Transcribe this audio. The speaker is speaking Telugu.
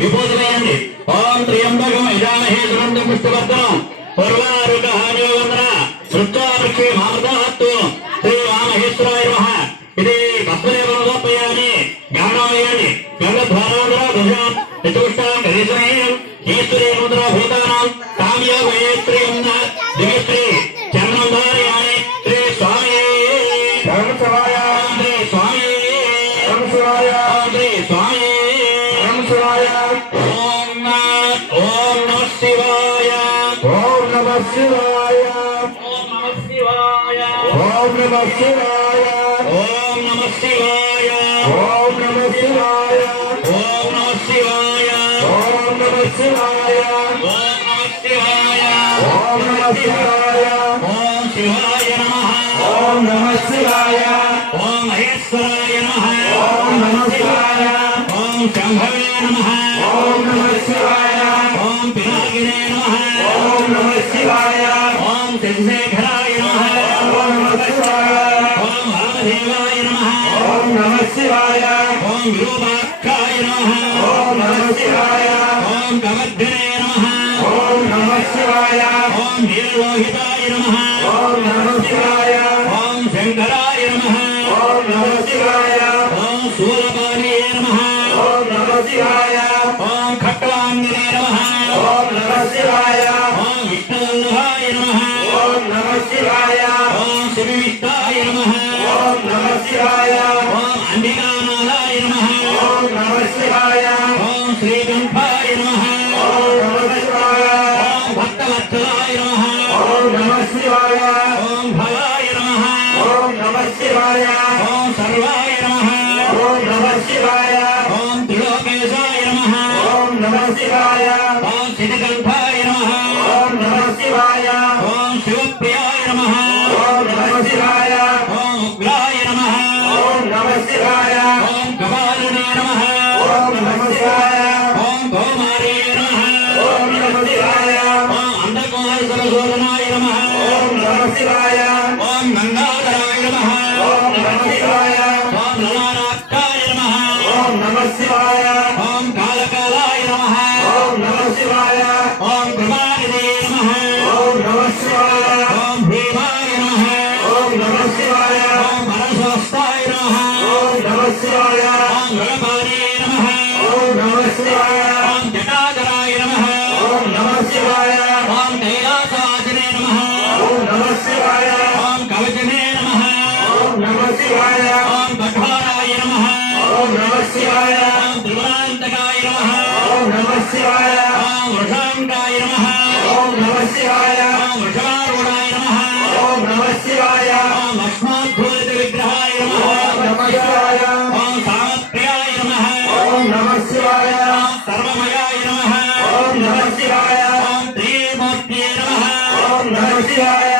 విభూతిమయండి. ఓం త్ర్యంబకం యజామహే సుగంధం పుష్టివర్ధనం పూర్వారుగహానియోగంధన వృత్తావృక్షే మామృతాత్తు శ్రీ వామహేశ్వరాయ నమః. ఇది కస్మలేపయామి జ్ఞానమయండి. గంగధ్వారాంధ్ర ధ్వజాం చతుష్టాం గరీశ్వరేయం ఈశ్వరే ముద్రా భూతానాం కామ్య వయేత్రియం దివిశ్రీ చరణం ధారయామి. శ్రీ స్వామి శ్రీ స్వామి శ్రీ స్వామి. ఓం నమః శివాయ. ఓం నమః శివాయ. ఓం నమః శివాయ. ఓం నమః శివాయ. ఓం నమః శివాయ. ఓం నమః శివాయ. ఓం నమః శివాయ. ఓం నమః శివాయ. ఓం నమః శివాయ. ఓం నమః శివాయ. ఓం శివాయ నమః. ఓం నమః శివాయ. ఓం మహేశ్వరాయ నమః. ఓం నమః శివాయ. ఓం శంభవే నమః. ఓం నమః శివాయ. ఓం పినాకినే నమః. ఓం నమః శివాయ. ఓం చంద్రశేఖరాయ నమః. ఓం నమః శివాయ. ఓం వామదేవాయ నమః. ఓం నమః శివాయ. ఓం విరూపాక్షాయ నమః. ఓం నమః శివాయ. ఓం కవర్ధనే నమః. ఓం నమః శివాయ. ఓం నీలలోహితాయ నమః. ఓం నమః శివాయ. ఓం శంకరాయ నమః. ఓం నమః శివాయ. ఓం శూలపాణియే నమః. ఓం నమః శివాయ. ఓం ఖట్వాంగినే నమః. ఓం నమః శివాయ. ఓం విష్ణువల్లభాయ నమః. ఓం నమః శివాయ. ఓం శివవిష్టాయ నమః. ఓం నమః శివాయ. ఓం అంబికానాథాయ నమః. ఓం నమః శివాయ. ఓం శ్రీకంఠాయ నమః. ఓం నమః శివాయ. ఓం భక్తవత్సలాయ నమః. ఓం నమః శివాయ. ఓం భవాయ నమః. ఓం నమః శివాయ. ఓం సర్వాయ నమః. ఓం నమః శివాయ. ఓం త్రిలోకేశాయ నమః. ఓం నమః శివాయ. ఓం శితికంఠాయ నమః. ఓం నమః శివాయ. ఓం శివప్రియాయ నమః. ఓం నమః శివాయ. ఓం ఉగ్రాయ నమః. ఓం నమః శివాయ. ఓం కపాలినే నమః. ఓం నమః శివాయ. ఓం కౌమారే నమః. ఓం నమః శివాయ. ఓం అంధకుమారి సరస్వతనాయ నమః. ఓం నమః శివాయ. ఓం గంగాధరాయ నమః. ఓం నమః శివాయ. ఓం నలానాక్షాయ నమః. ఓం నమః శివాయ. ఓం కాలకాలాయ నమః. ఓం నమః శివాయ. ఓం కృపానిధే నమః. ఓం నమః శివాయ. ఓం భీమాయ నమః. ఓం నమః శివాయ. ఓం పరమశివాయ నమః. ఓం నమః శివాయ. ఓం గణపానే నమః. ఓం నమః శివాయ. ఓం జటాధరాయ నమః. ఓం నమః శివాయ. ఓం కైలాసవాసినే నమః. ఓం నమః శివాయ. ఓం కవచనే నమః. ఓం నమః శివాయ. ఓం కఠోరాయ నమః. ఓం నమః శివాయ. ఓం త్రిపురాంతకాయ నమః. ఓం నమః శివాయ. ఓం వృషాంకాయ నమః. ఓం నమః శివాయ. ఓం వృషభారూఢాయ నమః. ఓం నమః శివాయ. ఓం లక్ష్మోద్భూత విగ్రహాయ నమః. ఓం నమః శివాయ. ఓం సామప్రియాయ నమః. ఓం నమః శివాయ. ఓం సర్వమయాయ నమః. ఓం నమః శివాయ. ఓం త్రిమూర్తయే నమః. ఓం నమః శివాయ.